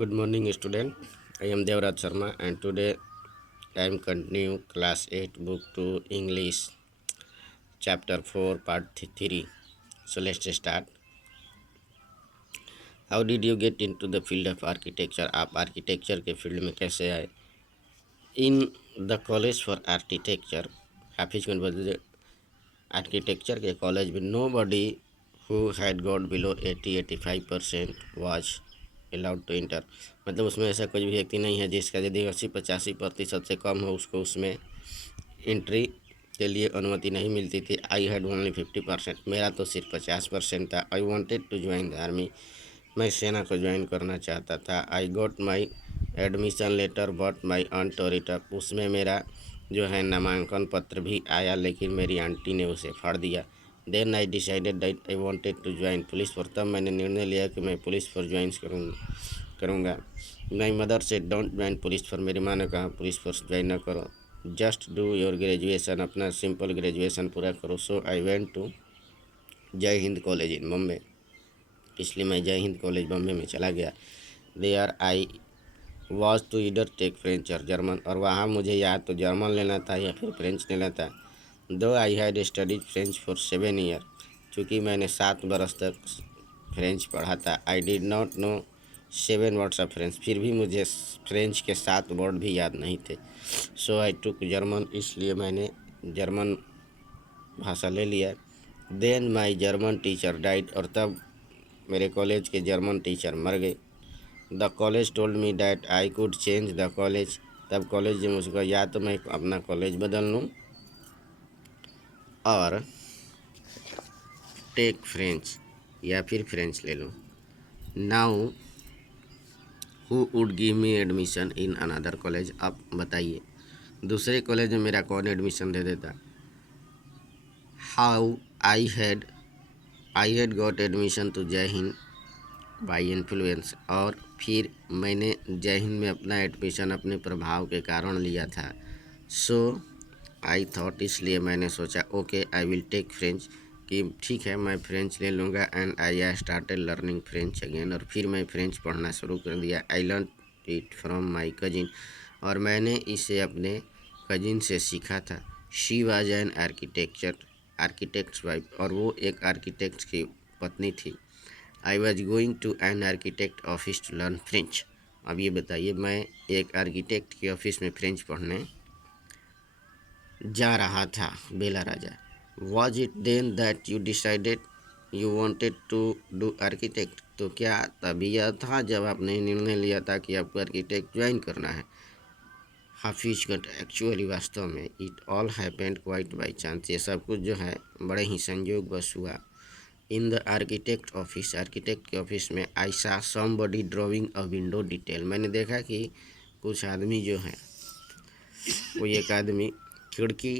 Good morning, student. I am Devraj Sharma, and today I am continue class 8, book 2, English, chapter 4, part 3. So let's start. How did you get into the field of architecture? आप architecture के field में कैसे आए? In the college for architecture, Hafizganj बदले architecture के college में nobody who had got below 80-85% was allowed to enter. मतलब उसमें ऐसा कोई भी व्यक्ति नहीं है जिसका यदि 80-85% से कम हो उसको उसमें एंट्री के लिए अनुमति नहीं मिलती थी। आई हैड ओनली 50%, मेरा तो सिर्फ 50% था। I wanted to join the army, मैं सेना को ज्वाइन करना चाहता था। I got my admission letter but my aunt tore it up, उसमें मेरा जो है नामांकन पत्र भी आया लेकिन मेरी आंटी ने उसे फाड़ दिया। Then I decided that I wanted to join police for, तब मैंने निर्णय लिया कि मैं पुलिस फॉर ज्वाइन करूँगा। माई मदर से डोंट ज्वाइन पुलिस फॉर, मेरी माँ ने कहा पुलिस फोर्स ज्वाइन न करो, जस्ट डू योर ग्रेजुएशन, अपना सिंपल ग्रेजुएशन पूरा करो। सो I went to Jai Hind college in Bombay, इसलिए मैं जय हिंद कॉलेज बॉम्बे में चला गया। देयर आई वॉज टू इधर टेक फ्रेंच और जर्मन, और वहाँ मुझे या तो जर्मन लेना था या फिर फ्रेंच लेना था। दो I had studied French for 7 year, चूँकि मैंने 7 बरस तक फ्रेंच पढ़ा था। I did not know 7 words of French, फिर भी मुझे फ्रेंच के 7 वर्ड भी याद नहीं थे। सो आई टुक जर्मन, इसलिए मैंने जर्मन भाषा ले लिया। देन माई जर्मन टीचर डाइड, और तब मेरे कॉलेज के जर्मन टीचर मर गए। The college told me that I could change the college, तब कॉलेज ने मुझको या तो मैं अपना कॉलेज बदल लूँ और टेक फ्रेंच, या फिर फ्रेंच ले लूँ। Now who would give me admission in another college, अब बताइए दूसरे कॉलेज में मेरा कौन एडमिशन दे देता। How I had got admission to Jai Hind by influence, और फिर मैंने जय हिंद में अपना एडमिशन अपने प्रभाव के कारण लिया था। सो आई थॉट, इसलिए मैंने सोचा okay I will take French, कि ठीक है मैं फ्रेंच ले लूँगा। And I started learning French again, और फिर मैं फ्रेंच पढ़ना शुरू कर दिया। I learn it from my cousin, और मैंने इसे अपने कजिन से सीखा था। She was an architect's wife, और वो एक आर्किटेक्ट की पत्नी थी। I was going to an architect office to learn French, अब ये बताइए मैं एक आर्किटेक्ट के ऑफिस में फ्रेंच पढ़ने जा रहा था। Bela Raja, was it then that you decided you wanted to do architect, तो क्या तभी यह था जब आपने निर्णय लिया था कि आपको आर्किटेक्ट ज्वाइन करना है। हाफिजगंज, एक्चुअली वास्तव में it all happened quite by chance, ये सब कुछ जो है बड़े ही संयोग बस हुआ। इन द आर्किटेक्ट के ऑफिस में आई सा समबडी ड्राइंग अ विंडो डिटेल, मैंने देखा कि कुछ आदमी जो है कोई एक आदमी खिड़की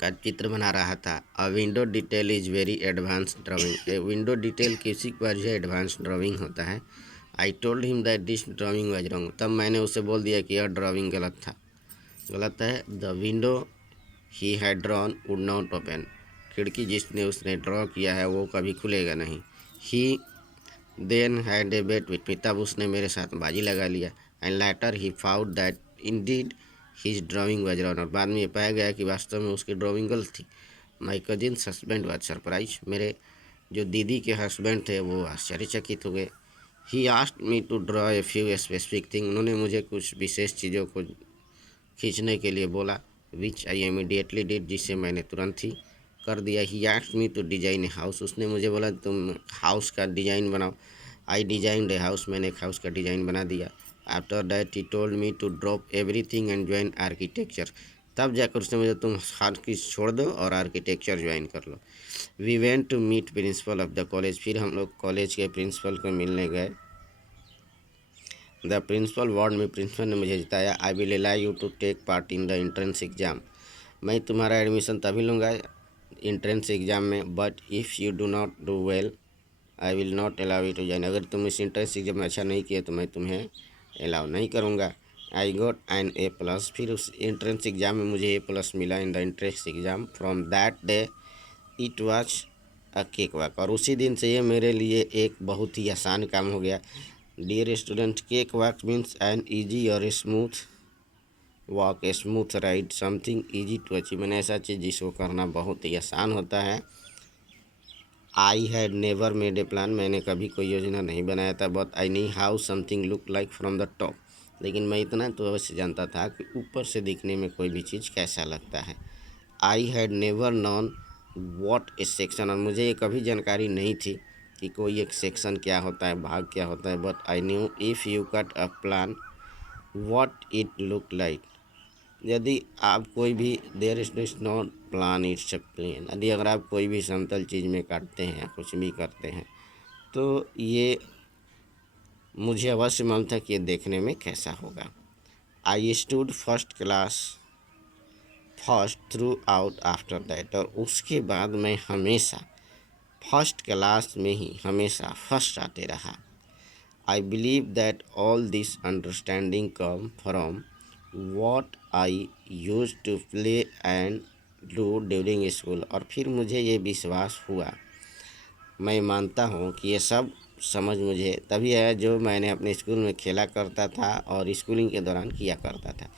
का चित्र बना रहा था। अ window detail is very advance drawing, window detail किसी पर जो एडवांस ड्राइंग होता है। I told him that this drawing was wrong, तब मैंने उसे बोल दिया कि यह ड्राइंग गलत है। The window he had drawn would not open, खिड़की जिसने उसने ड्रॉ किया है वो कभी खुलेगा नहीं। He then had a bet with me, तब उसने मेरे साथ बाजी लगा लिया। And later he found that indeed his drawing was wrong, और बाद में ये पाया गया कि वास्तव में उसकी ड्राइंग गलत थी। माई कजिन्स हस्बैंड वाज सरप्राइज, मेरे जो दीदी के हस्बैंड थे वो आश्चर्यचकित हो गए। He asked me to draw a few specific thing, उन्होंने मुझे कुछ विशेष चीज़ों को खींचने के लिए बोला। विच आई इमीडिएटली डिड, जिसे मैंने तुरंत ही कर दिया। He asked me to design a house, उसने मुझे बोला तुम हाउस का डिज़ाइन बनाओ। आई डिजाइन ए हाउस, मैंने एक हाउस का डिज़ाइन बना दिया। After that he told me to drop everything and join architecture, तब जाकर उसने मुझे तुम हर चीज़ छोड़ दो और आर्किटेक्चर ज्वाइन कर लो। We went to meet principal of the college, फिर हम लोग कॉलेज के प्रिंसिपल को मिलने गए। द प्रिंसिपल वार्ड में प्रिंसिपल ने मुझे जिताया। I will allow you to take part in the entrance exam, मैं तुम्हारा एडमिशन तभी लूँगा एंट्रेंस एग्ज़ाम में। But if you do not do well I will not allow you to join, अगर तुम इस एंट्रेंस एग्जाम में अच्छा नहीं किया तो मैं तुम्हें अलाउ नहीं करूँगा। I got an A plus, फिर उस एंट्रेंस एग्ज़ाम में मुझे ए प्लस मिला in the entrance exam. From that day it was a cakewalk, और उसी दिन से ये मेरे लिए एक बहुत ही आसान काम हो गया। Dear student, cake walk means an easy और smooth walk, smooth ride, something easy to achieve, मैंने ऐसा चीज़ जिसको करना बहुत ही आसान होता है। I had never made a plan, मैंने कभी कोई योजना नहीं बनाया था। But I knee how something look like from the top, लेकिन मैं इतना तो अवश्य जानता था कि ऊपर से दिखने में कोई भी चीज़ कैसा लगता है। I had never non what A section, और मुझे ये कभी जानकारी नहीं थी कि कोई एक सेक्शन क्या होता है, भाग क्या होता है। But I knew if you cut a plan what it look like, यदि आप कोई भी there is not plan it's plain, यदि अगर आप कोई भी समतल चीज़ में काटते हैं या कुछ भी करते हैं तो ये मुझे अवश्य मालूम था कि ये देखने में कैसा होगा। I stood first class first through out after that, और उसके बाद मैं हमेशा फर्स्ट क्लास में ही हमेशा फर्स्ट आते रहा। I believe that all this understanding come from what I use to play and do during school, और फिर मुझे ये विश्वास हुआ, मैं मानता हूँ कि ये सब समझ मुझे तभी आया जो मैंने अपने स्कूल में खेला करता था और स्कूलिंग के दौरान किया करता था।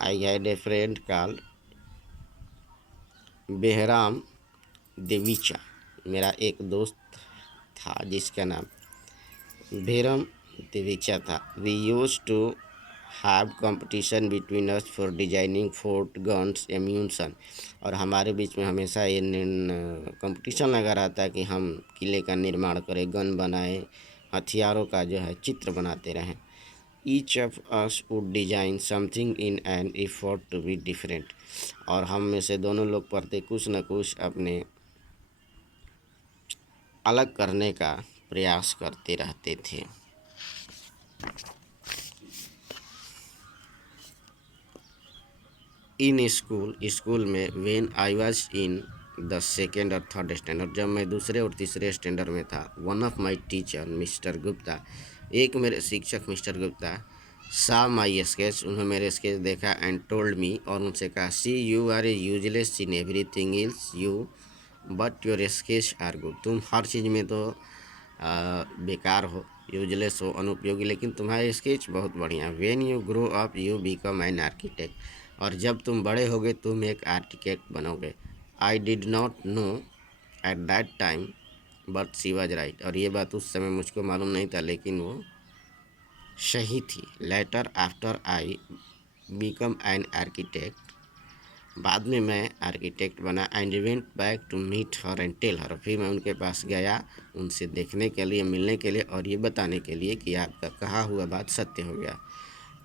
I had a friend called Behram देवीचा, मेरा एक दोस्त था जिसका नाम बेहराम देवीचा था। We use to have competition between us for designing fort guns ammunition, और हमारे बीच में हमेशा ये कंपटीशन लगा रहता है कि हम किले का निर्माण करें, गन बनाए, हथियारों का जो है चित्र बनाते रहें। Each of us would design something in an effort to be different, और हम में से दोनों लोग पढ़ते कुछ न कुछ अपने अलग करने का प्रयास करते रहते थे। इन स्कूल में when I was in the second और थर्ड स्टैंडर्ड, जब मैं दूसरे और तीसरे स्टैंडर्ड में था, one of my teacher mister Gupta, एक मेरे शिक्षक मिस्टर गुप्ता, सा माई स्केच, उन्होंने मेरे स्केच देखा एंड टोल्ड मी, और उनसे कहा, see you are a useless in everything else you but your sketch are good, तुम हर चीज़ में तो बेकार हो, यूजलेस हो, अनुपयोगी, लेकिन तुम्हारे स्केच बहुत बढ़िया। When you grow up you become an architect, और जब तुम बड़े होगे तुम एक आर्किटेक्ट बनोगे। I did not know at that time but she was right, और ये बात उस समय मुझको मालूम नहीं था लेकिन वो सही थी। Later after I become an architect, बाद में मैं आर्किटेक्ट बना। And went back to meet her and tell her, फिर मैं उनके पास गया उनसे देखने के लिए, मिलने के लिए, और ये बताने के लिए कि आपका कहा हुआ बात सत्य हो गया।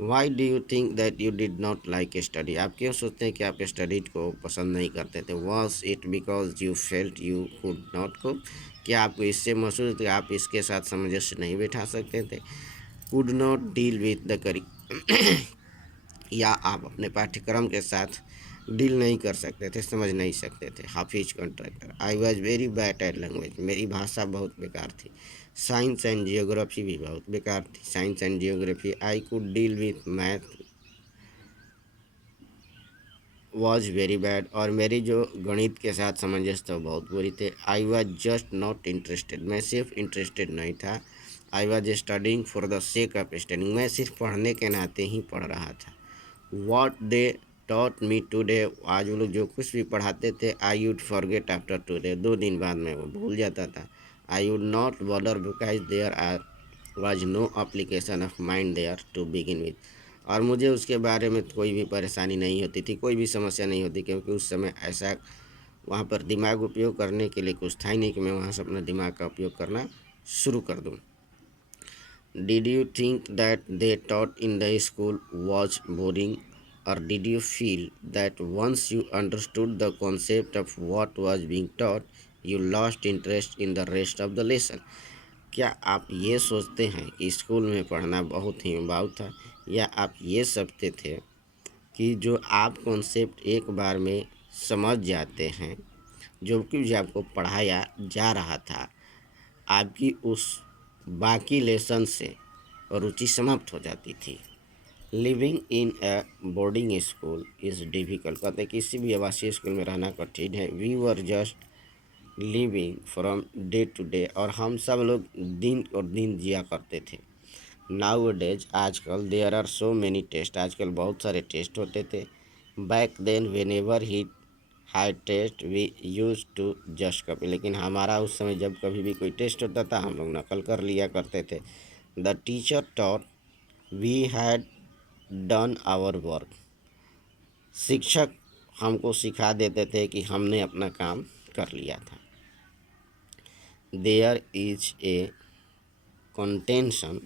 Why do you think that you did not like study, आप क्यों सोचते हैं कि आप स्टडी को पसंद नहीं करते थे। Was it because you felt you could not cope, क्या आपको इससे महसूस कि आप इसके साथ सामंजस्य नहीं बैठा सकते थे। Could not deal with the करी, या आप अपने पाठ्यक्रम के साथ डील नहीं कर सकते थे, समझ नहीं सकते थे। Hafeez Contractor, I was very bad at language, मेरी भाषा बहुत बेकार थी। साइंस एंड जियोग्राफी भी बहुत बेकार थी, science and geography. I could deal with math was very bad, और मेरी जो गणित के साथ सामंजस्य तो बहुत बुरी थे। I was just not interested, मैं सिर्फ इंटरेस्टेड नहीं था। I was studying for the sake of studying, मैं सिर्फ पढ़ने के नाते ही पढ़ रहा था। What they taught me today, आज वो लोग जो कुछ भी पढ़ाते थे, I would forget after today, 2 दिन बाद में वो भूल जाता था। I would not bother because there are was no application of mind there to begin with, और मुझे उसके बारे में कोई भी परेशानी नहीं होती थी, कोई भी समस्या नहीं होती, क्योंकि उस समय ऐसा वहाँ पर दिमाग उपयोग करने के लिए कुछ था ही नहीं कि मैं वहाँ से अपना दिमाग का उपयोग करना शुरू कर दूँ। Did you think that they taught in the school was boring, or did you feel that once you understood the concept of what was being taught, you lost interest in the rest of the lesson? क्या आप ये सोचते हैं कि school में पढ़ना बहुत ही उबाऊ था, या आप ये समझते थे कि जो आप कॉन्सेप्ट एक बार में समझ जाते हैं, जो कि जो आपको पढ़ाया जा रहा था, आपकी उस बाकी लेसन से रुचि समाप्त हो जाती थी। Living in A boarding school is difficult, कहते हैं किसी भी आवासीय स्कूल में रहना कठिन है। We were just living from day to day, और हम सब लोग दिन और दिन जिया करते थे। नाउ डेज आजकल there are so many test, आजकल बहुत सारे टेस्ट होते थे। Back then whenever he high test we use to just copy, लेकिन हमारा उस समय जब कभी भी कोई टेस्ट होता था हम लोग नकल कर लिया करते थे। The teacher taught we had done our work, शिक्षक हमको सिखा देते थे कि हमने अपना काम कर लिया था। There is a contention,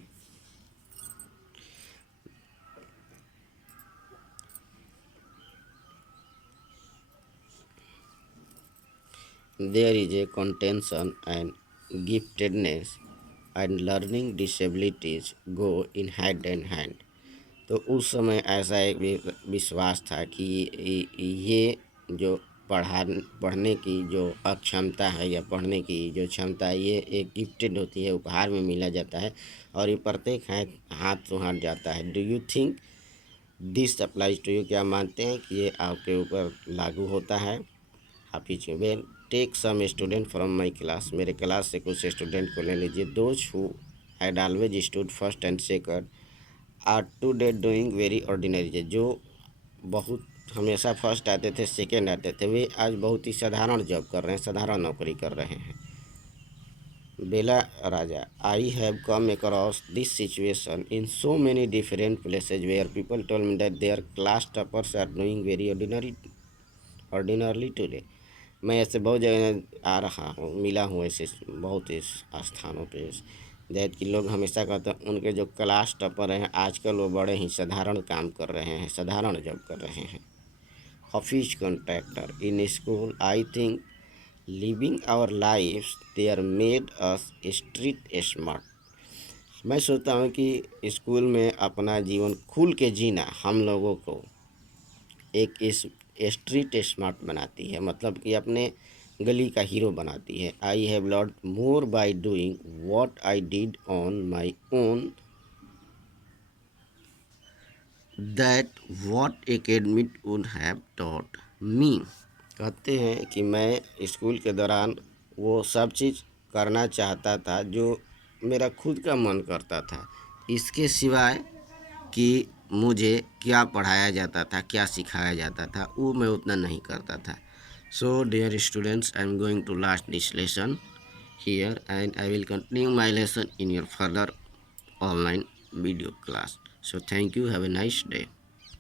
there is a contention and giftedness and learning disabilities go in hand in hand। तो उस समय ऐसा एक विश्वास था कि ये जो पढ़ने की जो अक्षमता है या पढ़ने की जो क्षमता है ये एक गिफ्टेड होती है, उपहार में मिला जाता है और ये प्रत्येक हाथ तो हाथ जाता है। Do you think this applies to you, क्या मानते हैं कि ये आपके ऊपर लागू होता है? आप पीछे well take some student from my class, मेरे क्लास से कुछ स्टूडेंट को ले लीजिए। Those who had always stood first and second are today doing very ordinary, जो बहुत हमेशा फर्स्ट आते थे सेकंड आते थे वे आज बहुत ही साधारण जॉब कर रहे हैं, साधारण नौकरी कर रहे हैं। Bela Raja, I have come across this situation in so many different places where people told me that their class toppers are doing very ordinarily today. मैं ऐसे बहुत जगह आ रहा हूँ, मिला हूँ ऐसे बहुत ही स्थानों पे जैसे कि लोग हमेशा कहते हैं उनके जो क्लास टॉपर हैं आजकल वो बड़े ही साधारण काम कर रहे हैं, साधारण जॉब कर रहे हैं। Office contractor, in school I think living our life there made us street smart, मैं सोचता हूँ कि स्कूल में अपना जीवन खुल के जीना हम लोगों को एक इस स्ट्रीट स्मार्ट बनाती है, मतलब कि अपने गली का हीरो बनाती है। I have learn more by doing what I did on my own that what academic would have taught me, कहते हैं कि मैं स्कूल के दौरान वो सब चीज़ करना चाहता था जो मेरा खुद का मन करता था, इसके सिवाय कि मुझे क्या पढ़ाया जाता था, क्या सिखाया जाता था, वो मैं उतना नहीं करता था। So dear students, I am going to last this lesson here and I will continue my lesson in your further online video class. So thank you, have a nice day.